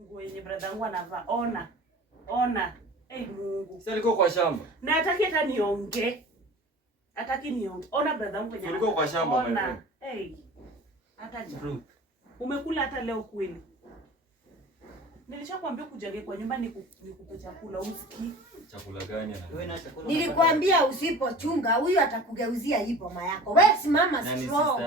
Nguo yenye brother wangu anavaa. Ona. Mungu. Sasa liko kwa shamba. Na hataki hata niongee. Hataki niongee. Ona brother wangu kwenye. Liko kwa shamba ona. Hata umekula hata leo kweli. Nilishakwambia kujage kwa nyumba nikupe chakula usikii. Chakula gani ana? Nilikwambia usipochunga huyu atakugeuzia hii boma yako. Wewe simama strong.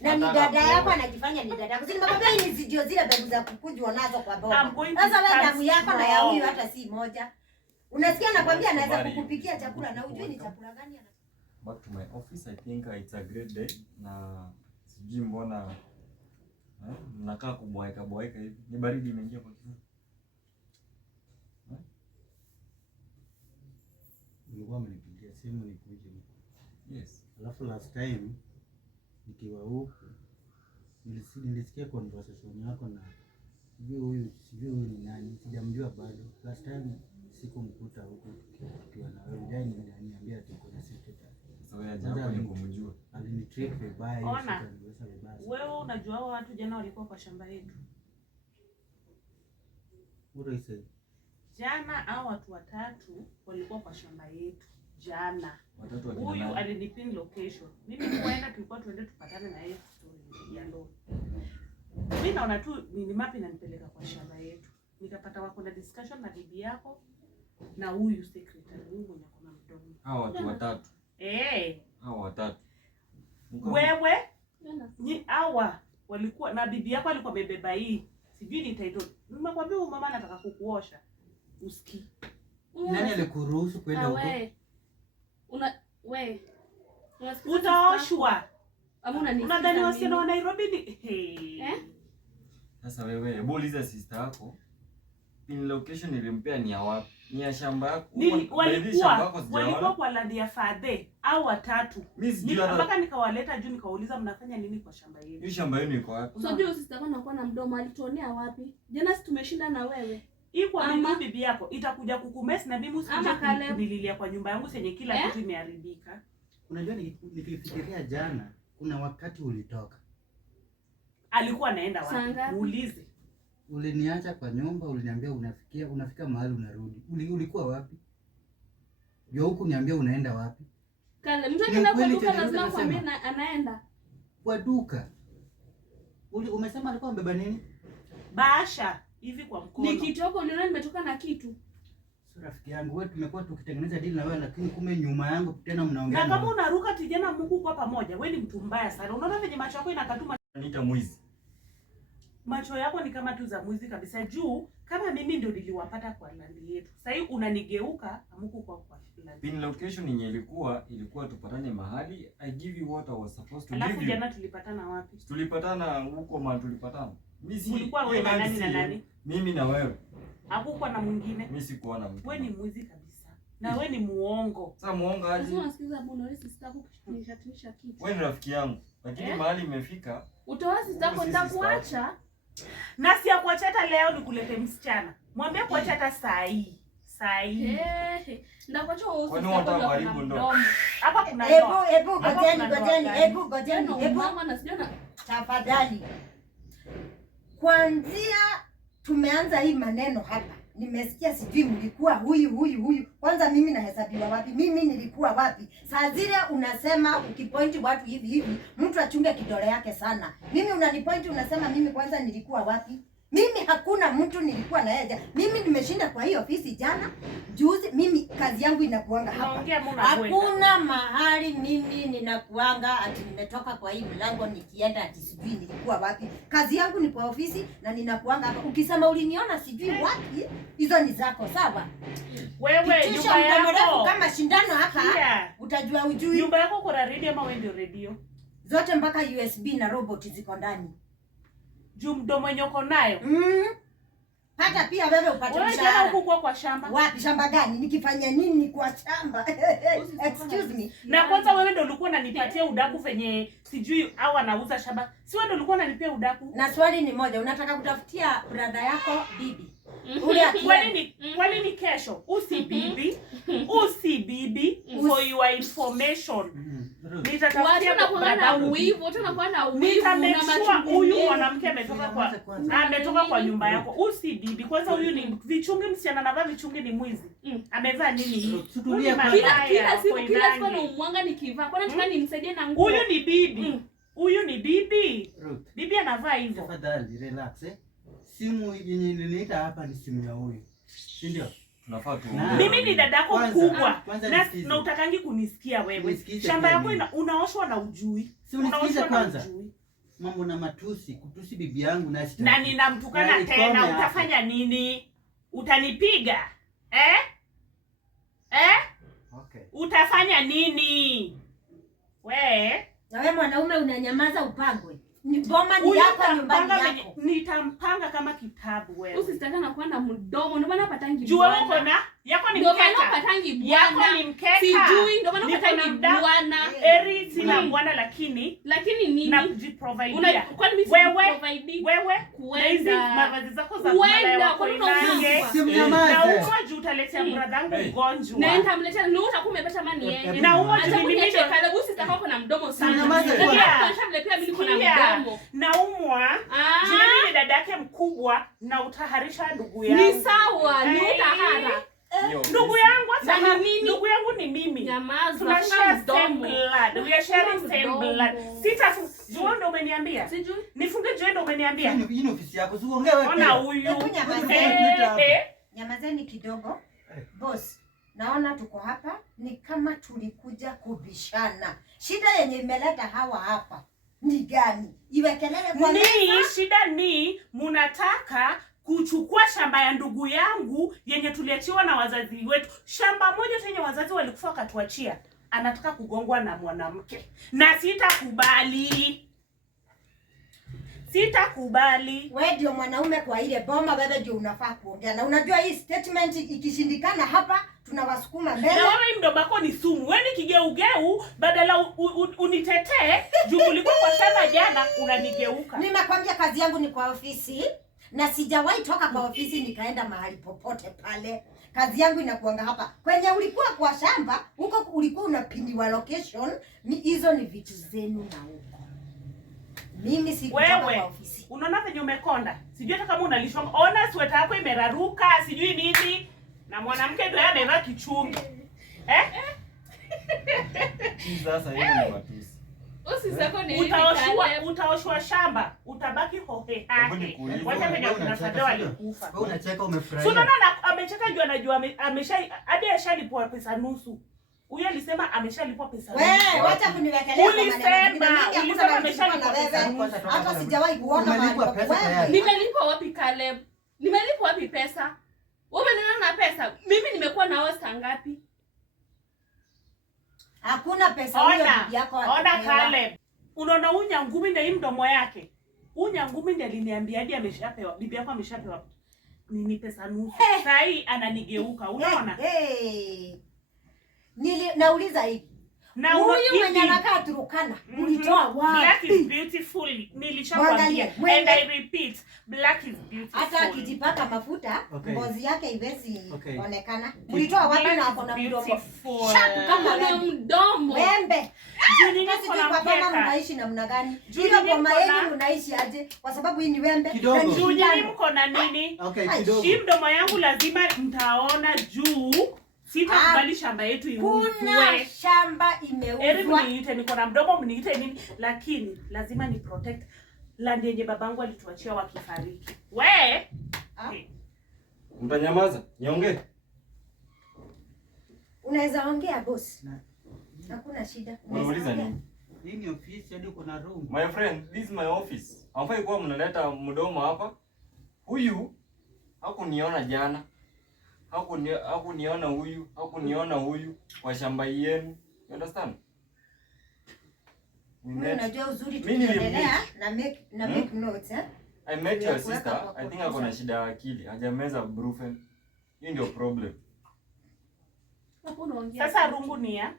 Na ni dada yako anajifanya ni dada yako. Sisi nimekwambia hii ni video zile mbegu za kukujwa nazo kwa boma. Sasa wewe damu yako na ya huyu hata si moja. Unasikia nakwambia anaweza kukupikia chakula na hujui ni chakula gani ana. Back to my office. I think it's a great day. Na sijui mbona nakaa kuboeka hivi. Ni baridi imeingia kwa kichwa. Ulikuwa umenipigia simu nikuje. Yes. Alafu last time nikiwa huko nilisikia conversation yako na sijui huyu ni nani, sijamjua bado. Last time sikumkuta huko tukiwa na wewe. Jana niliniambia tuko na secretary. Sasa wewe hapo ni kumjua. Alinitrick vibaya hiyo siku vibaya. Wewe unajua hao watu jana walikuwa kwa shamba yetu. What do you say? Jana hao watu watatu walikuwa kwa shamba yetu. Jana. Watatu wa huyu alinipin location. Mimi kwenda tulikuwa tuende tupatane na yeye story ya ndo. Mimi naona tu ni map inanipeleka kwa shamba yetu. Nikapata wako na discussion na bibi yako na huyu secretary huyu mwenye kuna mdomo. Hao watu watatu. Hao watatu. Wewe ni hawa walikuwa na bibi yako alikuwa amebeba hii. Sijui ni title. Nimekwambia huyu mama anataka kukuosha. Usikii. Nani alikuruhusu kwenda huko? Wewe. Utaoshwa. Unadhani wasichana wa Nairobi ni Sasa wewe, hebu uliza sister yako. Pin location nilimpea ni ya wapi? Ni ya shamba yako. Walikuwa kwa land ya Fadhe au watatu. Mpaka nikawaleta juu nikauliza mnafanya nini kwa shamba yenu? Hiyo shamba yenu iko wapi? Unajua sister yako anakuwa na mdomo, alituonea wapi? Jana si tumeshinda na wewe. Iko mimi bibi yako itakuja kukumesi na mimi usije kunililia kwa nyumba yangu senye kila kitu imeharibika. Unajua nikifikiria jana kuna wakati ulitoka. Alikuwa anaenda wapi? Muulize. Uliniacha kwa nyumba, uliniambia unafika mahali unarudi. Ulikuwa wapi? Jua huku niambia unaenda wapi? Kale mtu anaenda kwa duka lazima kwambie anaenda. Kwa duka. Umesema alikuwa mbeba nini? Bahasha hivi kwa mkono. Nikitoka unaona nimetoka na kitu. Sio rafiki yangu, wewe tumekuwa tukitengeneza deal na wewe lakini kume nyuma yangu tena mnaongea. Na kama unaruka tijana Mungu kwa pamoja, wewe ni mtu mbaya sana. Unaona venye macho yako inakatuma niita mwizi. Macho yako ni kama tu za mwizi kabisa juu kama mimi ndio niliwapata kwa land yetu. Sasa hii unanigeuka amuku kwa land. Pin location yenye ilikuwa tupatane mahali. I give you what I was supposed to give you. Alafu jana tulipatana wapi? Tulipatana huko mahali tulipatana. Mimi si ulikuwa wewe na nani na nani? Mimi na wewe. Hakukuwa na mwingine. Mimi sikuona mtu. Wewe ni mwizi kabisa. Na wewe ni muongo. Sasa muongo aje? Sasa unasikiza bwana, wewe sister yako nishatimisha kitu. Wewe ni rafiki yangu. Lakini mahali imefika. Utaoa sister yako nitakuacha. Na si akuacha hata leo nikulete msichana. Mwambie kuacha hata saa hii. Ndakuacha wewe sister yako ndo. Hapa kuna Gojeni. Mama na sijana tafadhali. Kuanzia tumeanza hii maneno hapa. Nimesikia sijui mlikuwa huyu. Kwanza mimi nahesabiwa wapi? Mimi nilikuwa wapi? Saa zile unasema ukipointi watu hivi mtu achunge kidole yake sana. Mimi unanipointi unasema mimi kwanza nilikuwa wapi? Mimi hakuna mtu nilikuwa na yeye. Mimi nimeshinda kwa hii ofisi jana, juzi. Mimi kazi yangu inakuanga hapa. Hakuna mahali mimi ninakuanga ati nimetoka kwa hii mlango nikienda ati sijui nilikuwa wapi. Kazi yangu ni kwa ofisi na ninakuanga hapa. Ukisema uliniona sijui wapi, hizo ni zako, sawa? Wewe nyumba yako kama shindano hapa, utajua ujui. Nyumba yako kuna radio ama wewe ndio radio? Zote mpaka USB na robot ziko ndani. Juu mdomo nyoko nayo. Hata pia wewe upate mshahara. Wewe jana huko kwa shamba. Wapi shamba gani? Nikifanya nini kwa shamba? Excuse me. Na kwanza wewe ndio ulikuwa unanipatia udaku venye sijui au anauza shamba. Si wewe ndio ulikuwa unanipea udaku? Na swali ni moja, unataka kutafutia brother yako bibi. Kwani ni kesho? Usi bibi for your information. Nitatafutia na uwivu, tunakuwa na uwivu na machungu. Huyu mwanamke ametoka kwa nyumba yako. Usi bibi. Kwanza huyu ni vichungi, msichana anavaa vichungi ni mwizi. Amevaa nini? Kila siku na umwanga nikivaa. Kwani nataka nimsaidie na nguo. Huyu ni bibi. Huyu ni bibi. Bibi anavaa hivyo. Tafadhali relax Simu yenye nileta hapa ni simu ya huyu. Si ndio? Tunafaa tu. Mimi ni dadako mkubwa. Na utakangi kunisikia wewe. Shamba yako unaoshwa na ujui. Si unisikize kwanza. Mambo na matusi, kutusi bibi yangu na sita. Na ninamtukana tena, utafanya nini? Utanipiga? Okay. Utafanya nini? Na wewe mwanaume unanyamaza upangwe. Ni boma ni yako, nyumbani yako. Nitampanga kama kitabu wewe. Usitaka na kuwa na mdomo, ndio maana patangi. Jua uko na yako ni mkeka. Ndio maana patangi bwana. Yako ni mkeka. Sijui ndio maana patangi bwana. Eri sina bwana lakini nini? Na kujiprovide. Kwani mimi siprovide? Wewe kuenda mavazi zako za kulala kwa inange. Simnyamaze. Na umo juu utaletea brother yangu ugonjwa. Na nitamletea ni utakuwa umepata mani yeye. Na umo juu mimi ndio kale usitaka uko na mdomo sana. Simnyamaze. Nishamletea mimi niko na mdomo. Naumwa. Jina ni dada yake mkubwa na utaharisha ndugu yangu. Ni sawa, ni utahara. Ndugu yangu hata ndugu yangu ni mimi. Nyamaza. Tunashare same blood. We are sharing same blood. Jua ndo umeniambia. Sijui. Nifunge jua ndo umeniambia. Hii ni ofisi yako. Usiongee wewe. Ona huyu. Nyamazeni kidogo. Boss, naona tuko hapa ni kama tulikuja kubishana. Shida yenye imeleta hawa hapa ni gani? Iwe kelele kwa meza. Shida ni munataka kuchukua shamba ya ndugu yangu yenye tuliachiwa na wazazi wetu. Shamba moja tenye wazazi walikufa wakatuachia. Anataka kugongwa na mwanamke. Na sitakubali. Wewe ndio mwanaume kwa ile boma, wewe ndio unafaa kuongea. Na unajua hii statement ikishindikana hapa tunawasukuma mbele. Na wewe mdomo wako ni sumu. Wewe ni kigeugeu badala unitetee juu ulikuwa kwa shamba jana unanigeuka. Nimekwambia kazi yangu ni kwa ofisi na sijawahi toka kwa ofisi nikaenda mahali popote pale. Kazi yangu inakuanga hapa. Kwenye ulikuwa kwa shamba, huko ulikuwa unapindiwa location, hizo ni vitu zenu na huko. Mimi sikutoka kwa ofisi. Unaona venye umekonda? Sijui hata kama unalishwa. Ona sweta yako imeraruka, sijui nini. Na mwanamke ndio amevaa kichungi. Sasa hiyo ni matusi. Usisako ni utaoshwa shamba, utabaki hohe hake. Wacha venye unasadwa alikufa. Wewe unacheka umefurahi. Unaona amecheka juu anajua hadi ashalipwa pesa nusu. Huyo alisema ameshalipwa pesa nusu. Wewe wacha kuniwekelea ulisema ameshalipwa pesa nusu. Hata sijawahi kuona mahali. Nimelipwa wapi Caleb? Nimelipwa wapi pesa? Wewe unaona na pesa? Mimi nimekuwa na wewe saa ngapi? Hakuna pesa hiyo bibi yako. Ona Caleb. Unaona unya ngumi ndio hii mdomo yake. Unya ngumi ndiye aliniambia hadi ameshapewa. Bibi yako ameshapewa nini pesa nusu. Sasa hii ananigeuka. Unaona? Nauliza hivi. Na huyu mwenye anakaa Turukana, ulitoa wapi? Black is beautiful. Nilishakwambia. And I repeat, black is beautiful. Hata akijipaka mafuta, ngozi yake iwezi onekana. Ulitoa wapi na ako na mdomo? Sharp kama mdomo. Wembe. Juni niko na baba mnaishi namna gani? Hiyo boma yenu mnaishi aje? Kwa sababu hii ni wembe. Juni mko na nini? Kidogo. Hii mdomo yangu lazima mtaona juu. Sitakubali shamba yetu iuzwe. Kuna shamba imeuzwa. Hebu niite niko na mdomo mniite nini? Lakini lazima ni protect land yenye babangu alituachia wakifariki. Mtanyamaza? Niongee. Unaweza ongea boss. Hakuna shida. Unauliza nini? Hii ni ofisi hadi uko na room. My friend, this is my office. Hamfai kuwa mnaleta mdomo hapa. Huyu hakuniona jana. Hakuniona huyu kwa shamba yenu. You understand? Unajua uzuri tukiendelea na make notes I met your sister. I think ako na shida ya akili. Hajameza brufen. Hiyo ndio problem. Sasa rungu ni ya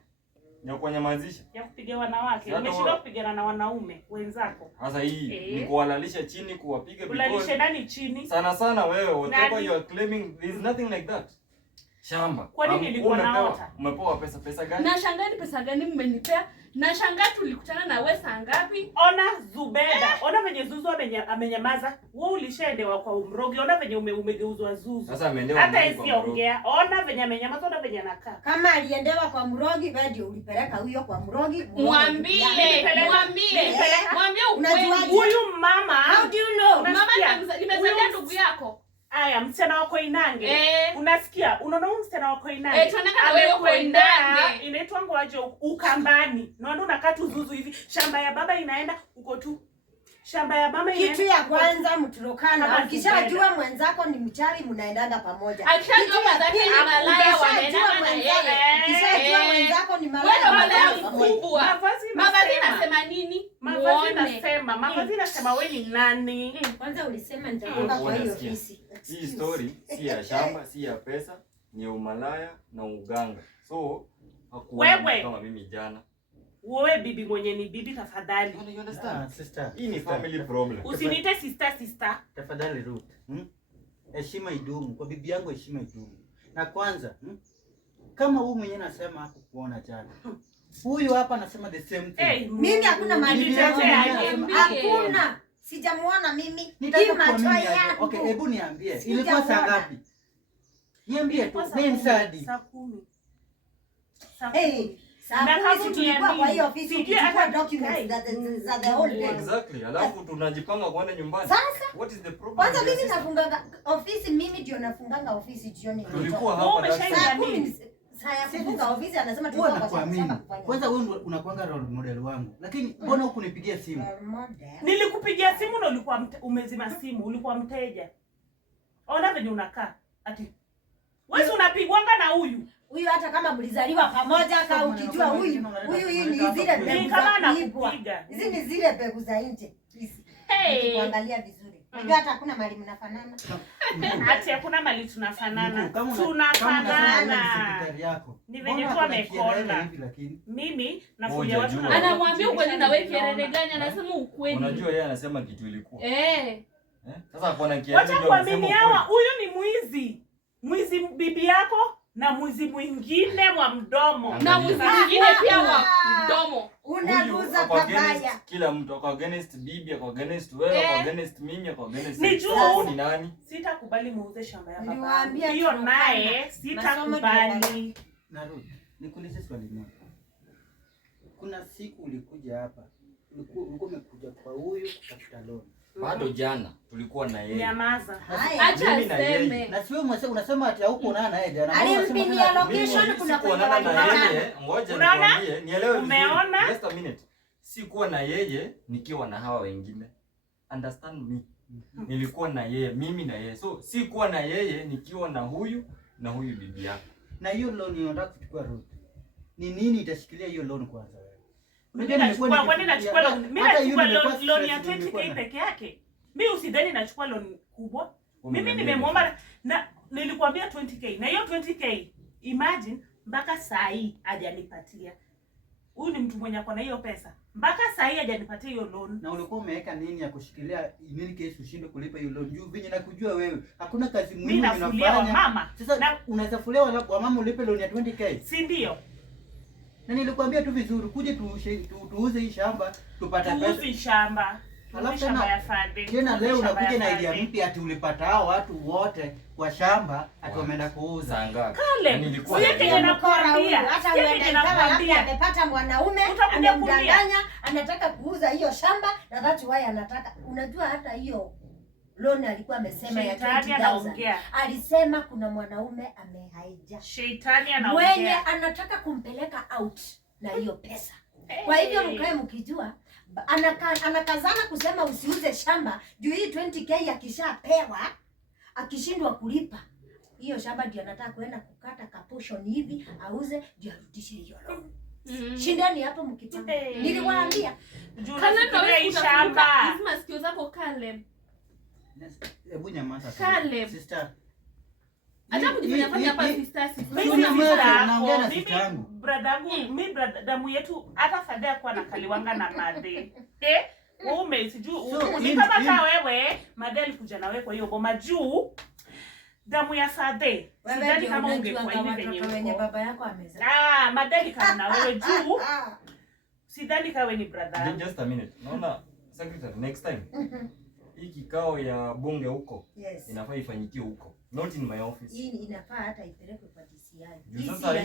kunyamazisha. Ya kupiga wanawake. Umeshinda kupigana na wanaume wenzako. Sasa hii ni kuwalalisha chini, kuwapiga because ulalisha nani chini? Sana wewe whatever you are claiming, there is nothing like that. Shamba. Kwani nilikuwa naota? Umepewa pesa gani? Na shangani pesa gani mmenipea? Nashangaa tulikutana na wewe saa ngapi? Ona Zubeda. Ona venye Zuzu amenyamaza. Wewe ulishaendewa kwa Mrogi. Ona venye umegeuzwa Zuzu. Sasa ameendewa hata Mrogi kwa Mrogi. isiongea. Ona venye amenyamaza, ona venye anakaa. Kama aliendewa kwa Mrogi, wewe ndio ulipeleka huyo kwa Mrogi. Mwambie ukweli. Huyu mama, How do you know? Mama nimezalia ndugu yako. Aya, msichana wako Inange. Unasikia? Unaona huyu msichana wako Inange? Tunataka wewe uko Inange. Inaitwa ngoaje Ukambani. Naona unakaa tu Zuzu hivi. Shamba ya baba inaenda uko tu. Shamba ya mama inaenda. Kitu ya kwanza mturokana. Ukishajua mwenzako ni mchawi mnaendanga pamoja. Akishajua mwenzake ni malaya wanaendana na yeye. Ukishajua mwenzako ni malaya. Wewe malaya mkubwa. Mavazi nasema nini? Mavazi nasema wewe ni nani? Kwanza ulisema nitakuwa kwa hiyo ofisi. Hii story si ya shamba, si ya pesa, ni ya umalaya na uganga. So hakuwa kama mimi jana. Wewe bibi mwenye ni bibi tafadhali. You understand? Sister. Hii ni family problem. Usiniite sister. Tafadhali Ruth. Heshima idumu. Kwa bibi yangu heshima idumu. Na kwanza, kama huyu mwenyewe anasema hakukuona jana. Huyu hapa anasema the same thing. Mimi hakuna mali hakuna. Sijamuona mimi. Okay, hebu niambie. Ilikuwa saa ngapi? Niambie tu. Ni saa 10. Sasa tulikuwa kwa hiyo ofisi tukichukua documents za the whole day. Exactly. Alafu tunajipanga kwenda nyumbani. Sasa what is the problem? Kwanza mimi nafunganga ofisi, mimi ndio nafunganga ofisi jioni. Tulikuwa hapa saa ya kufunga ofisi anasema tulikuwa kwa shamba kufanya. Kwanza wewe unakuanga role model wangu. Lakini mbona hukunipigia simu? Nilikupigia simu na ulikuwa umezima simu, ulikuwa mteja. Ona venye unakaa. Ati wewe unapigwanga na huyu. Huyu hata kama mlizaliwa pamoja kama ukijua huyu ni zile mbegu za kuibwa. Hizi ni zile mbegu za nje. Kuangalia vizuri. Unajua hata hakuna mali mnafanana. Hata hakuna mali tunafanana. Tunafanana. Ni venye tu amekonda. Mimi nafuja watu. Anamwambia ukweli na wewe kelele gani? Anasema ukweli. Unajua yeye anasema kitu ilikuwa. Sasa kwa na kiasi ndio. Wacha kuamini hawa, huyu ni mwizi. Mwizi bibi yako na mwizi mwingine wa mdomo. Na mwizi mwingine pia wa mdomo. Unaguza pabaya. Kila mtu ako against bibi, ako against wewe, ako against mimi, ako against ni nani? Sitakubali muuze shamba ya baba. Hiyo naye sitakubali. Narudi. Nikuulize swali moja. Kuna siku ulikuja hapa. Ulikuwa umekuja kwa huyu kutafuta loan. Bado jana tulikuwa na yeye. Nyamaza. Acha aseme. Na sio unasema ati hauko na yeye jana. Alimpinia location kuna kwa yeye. Ngoja nikwambie, nielewe vizuri. Just a minute. Sikuwa na yeye nikiwa na hawa wengine. Understand me. Nilikuwa na yeye, mimi na yeye. So sikuwa na yeye nikiwa na huyu bibi yako. Na hiyo loan unataka kuchukua Ruth. Ni nini itashikilia hiyo loan kwanza? Mimi nachukua loan ya 20k peke yake. Mimi usidhani nachukua loan kubwa. Mimi nimemwomba na nilikwambia 20k. Na hiyo 20k imagine mpaka saa hii hajanipatia. Huyu ni mtu mwenye akona hiyo pesa. Mpaka saa hii hajanipatia hiyo loan. Na ulikuwa umeweka nini ya kushikilia nini kesi ushinde kulipa hiyo loan? Juu vinyi nakujua wewe. Hakuna kazi muhimu unafanya. Mimi nafulia mama. Sasa unaweza fulia wa mama ulipe loan ya 20k. Si ndio? Na nilikwambia tu vizuri kuje tuuze hii shamba tupate pesa. Tuuze shamba. Alafu tena leo unakuja na idea mpya ati ulipata hao watu wote kwa shamba ati wameenda kuuza. Kale. Nilikuwa nakwambia hata uende kama amepata mwanaume anamdanganya anataka kuuza hiyo shamba na that's why anataka. Unajua hata hiyo loan alikuwa amesema ya 20,000. Alisema kuna mwanaume amehaija. Shetani anaongea. Mwenye anataka kumpeleka out na hiyo pesa. Kwa hivyo mkae mkijua anakazana kusema usiuze shamba juu hii 20k akishapewa akishindwa kulipa hiyo shamba ndio anataka kwenda kukata kaportion hivi auze ndio arudishe hiyo loan. Shindani hapo mkipanga. Niliwaambia Caleb na wewe shamba. Lazima sikio zako Caleb. Hebu nyamaza. Caleb. Sister. Acha kujifanya hapa sister. Mimi naongea na sister yangu. Mimi damu yetu hata Fadea kwa nakaliwanga na Made. Wewe sijui kama wewe Made alikuja na wewe kwa hiyo boma juu damu ya Fadea. Sidhani kama ungekuwa hivi venye baba yako amezaa. Made kama na wewe juu. Sidhani kawe ni brother. Just a minute. Naona secretary next time. Hii kikao ya bunge huko. Yes. Inafaa ifanyikie huko. Not in my office. Hii inafaa hata ipelekwe kwa DCI. Sasa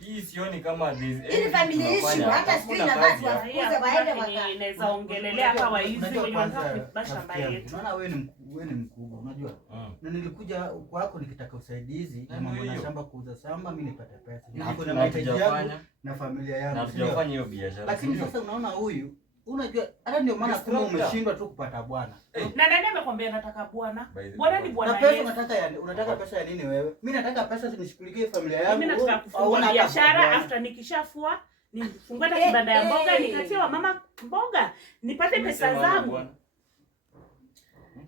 hii sioni kama this ni family issue, hata sisi inafaa tuwafukuze waende inaweza ongelelea hapa waizi wenye wanataka kuiba shamba yetu. Unaona wewe ni mkubwa, unajua? Na nilikuja kwako nikitaka usaidizi na mambo na shamba, kuuza shamba, mimi nipate pesa. Niko na mahitaji yangu na familia yangu. Na tujafanya hiyo biashara. Lakini sasa unaona huyu, unajua hata ndio maana kama umeshindwa tu kupata bwana. Na nani amekwambia nataka bwana? Bwana ni bwana Yesu. Na pesa unataka pesa ya nini wewe? Mimi nataka pesa nishughulikie familia yangu. Mimi nataka kufungua biashara after nikishafua, nifungue hata kibanda ya mboga, nikatie wa mama mboga, nipate pesa zangu.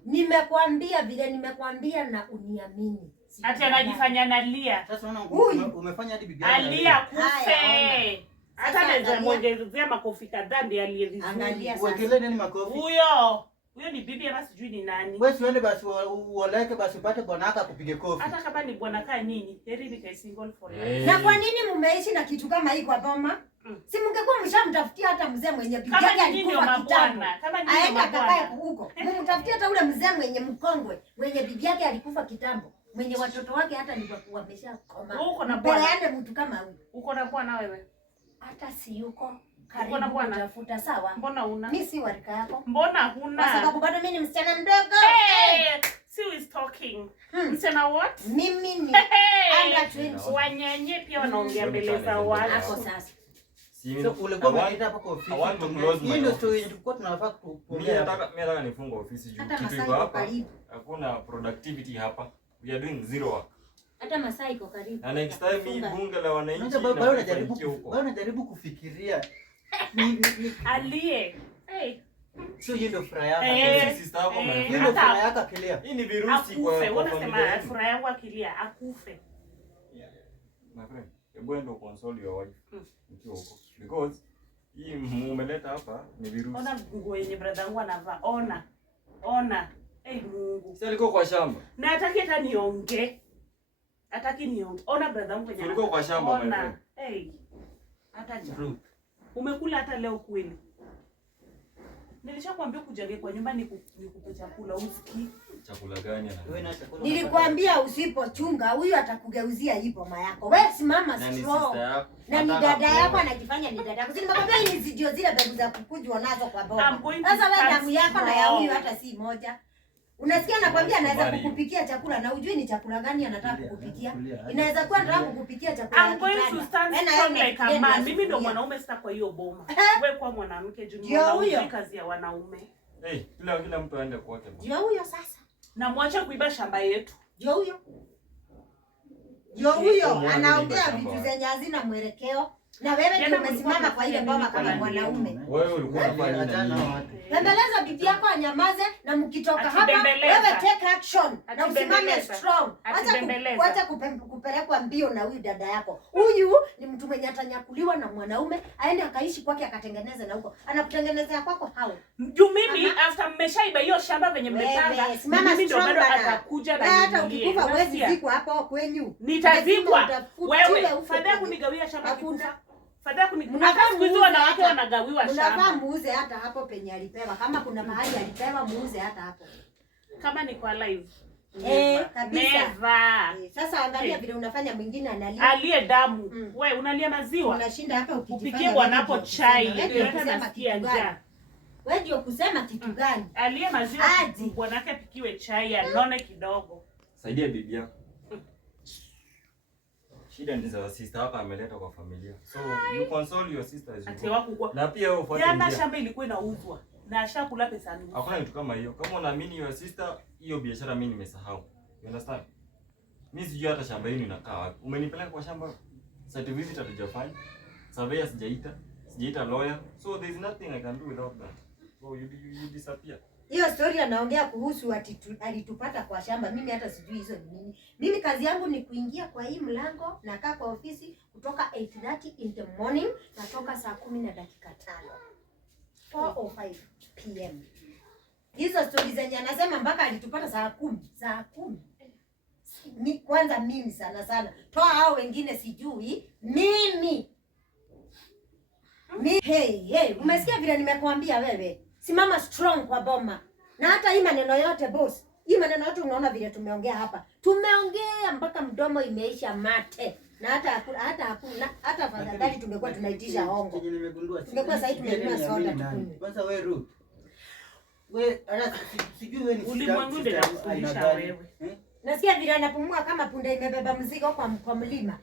Nimekwambia vile nimekwambia na uniamini. Ati anajifanya analia. Sasa unaona umefanya hadi bibi alia kufe. Hata naweza muongezea makofi kadhaa ndiye aliye vizuri. Uwekelee nini makofi? Huyo ni bibi ama sijui ni nani. Wewe siende basi uoleke basi upate bwanaka kupige kofi. Hata kama ni bwanaka nyinyi, heri nikae single for life. Na kwa nini mmeishi na kitu kama hii kwa boma? Si mngekuwa mshamtafutia hata mzee mwenye bibi yake alikufa kitambo. Aenda akakae huko. Mmtafutia hata ule mzee mwenye mkongwe, mwenye bibi yake alikufa kitambo. Mwenye watoto wake hata ni wameshakoma. Uko na bwana. Peane mtu kama huyu. Uko na bwana wewe? Hata si yuko. Karibu na bwana tafuta sawa. Mbona una? Mimi si warika yako. Mbona huna? Kwa sababu bado mimi ni msichana mdogo. See who is talking. Msichana what? Mimi ni under 20. Wanyenye pia wanaongea mbele za watu. Hapo sasa. So ulikuwa unaita hapa kwa ofisi. Hii ndio story tulikuwa tunafaa kuongea. Mimi nataka nifunge ofisi juu kitu iko hapa. Hakuna productivity hapa. We are doing zero work. Hata Masai iko karibu. Na next time hii bunge la wananchi bado najaribu kufikiria. Alie. So hiyo ndio furaha yako. Sister yako mimi. Hiyo ndio furaha yako akilia. Hii ni virusi kwa familia. Unasema furaha yangu akilia akufe. My friend, hebu endo console your wife. Nikiwa huko. Because hii umeleta hapa ni virusi. Ona nguo yenye brother wangu anavaa. Ona. Mungu. Sasa liko kwa shamba. Na hataki hata niongee. Hataki niongee. Ona brother wangu kwenye. Liko kwa shamba my friend. Hata umekula hata leo kweli. Nilishakwambia kujage kwa nyumba nikupe chakula usikii. Chakula gani ana? Nilikwambia usipochunga huyu atakugeuzia hii boma yako. Wewe simama strong. Na ni dada yako anajifanya ni dada yako. Si nimekwambia hii ni video zile mbegu za kukujwa nazo kwa boma. Sasa wewe damu yako na ya huyu hata si moja. Unasikia nakwambia anaweza kukupikia chakula na hujui ni chakula gani anataka kukupikia. Inaweza kuwa anataka kukupikia chakula kitana. Mimi ndio mwanaume sasa kwa hiyo boma. Wewe kwa mwanamke juu mwanaume kazi ya wanaume. Kila mtu aende kwake. Ndio huyo sasa. Na mwache kuiba shamba yetu. Ndio huyo anaongea vitu zenye hazina mwelekeo. Na wewe ndio umesimama kwa ile boma kama mwanaume. Wewe ulikuwa unafanya nini? Bembeleza bibi yako anyamaze na mkitoka hapa wewe take action na usimame strong. Acha kupelekwa mbio na huyu dada yako. Huyu ni mtu mwenye atanyakuliwa na mwanaume aende akaishi kwake akatengeneze na huko. Anakutengenezea kwako hao. Juu mimi after mmeshaiba hiyo shamba venye mmepanga, mimi ndio bado atakuja na hata ukikufa huwezi zikwa hapo kwenyu. Nitazikwa. Wewe fadha kunigawia shamba kikufa. Wanawake wanagawiwa shamba. Unafaa muuze hata hapo penye alipewa. Kama kuna mahali alipewa muuze hata hapo. Kama ni kwa live. Kabisa. Sasa angalia vile unafanya mwingine analia. Alie damu. Wewe unalia maziwa. Unashinda hapa ukipikie bwanapo chai. Ndio nasikia njaa. Wewe ndio kusema kitu gani? Alie maziwa bwanake apikiwe chai anone kidogo. Saidia bibi yako. Shida ni za sister hapa ameleta kwa familia. So you console your sister as you go. Na pia wewe ufuate njia. Shamba ilikuwa inauzwa na ashakula pesa nyingi. Hakuna kitu kama hiyo. Kama unaamini your sister, hiyo biashara mimi nimesahau. You understand? Mimi sijui hata shamba hili inakaa wapi. Umenipeleka kwa shamba, site visit hatujafanya. Surveyor sijaita lawyer. So there is nothing I can do without that. So you disappear. Hiyo story anaongea kuhusu alitupata kwa shamba. Mimi hata sijui hizo ni nini. Mimi kazi yangu ni kuingia kwa hii mlango, nakaa kwa ofisi kutoka 8:30 in the morning, natoka saa 10:05. 4:05 PM. Hizo story zenye anasema mpaka alitupata saa 10. Kwanza mimi sana. Toa hao wengine sijui. Mimi Hey, umesikia vile nimekuambia wewe? Simama strong kwa boma. Na hata hii maneno yote boss. Hii maneno yote unaona vile tumeongea hapa. Tumeongea mpaka mdomo imeisha mate. Na hata afadhali tungekuwa tunaitisha hongo. Tungekuwa sasa hivi tumenunua soda tukunywe. Kwanza wewe Ruth. Wewe sijui wewe ni ulimwengu ndio nakufundisha wewe. Nasikia vile anapumua kama punda imebeba mzigo kwa mlima.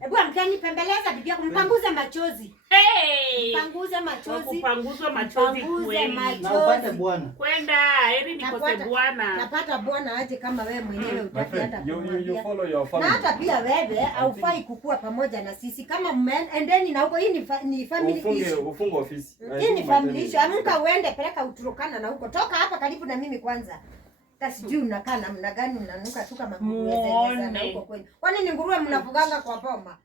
Hebu amkeni pembeleza bibi yako mpanguze machozi. Mpanguze machozi. Kupanguzwa machozi kweli. Na upate bwana. Kwenda heri nikose bwana. Napata bwana aje kama wewe mwenyewe utaki hata you follow your family. Na hata pia wewe haufai kukua pamoja na sisi kama endeni na huko. Hii ni family issue. Ufunge ofisi. Hii ni family issue. Amka uende peleka Uturukana na huko. Toka hapa karibu na mimi kwanza. Sijui unakaa namna gani unanuka tu kama nguruwe na huko kwenu. Kwani ni nguruwe mnafuganga kwa boma?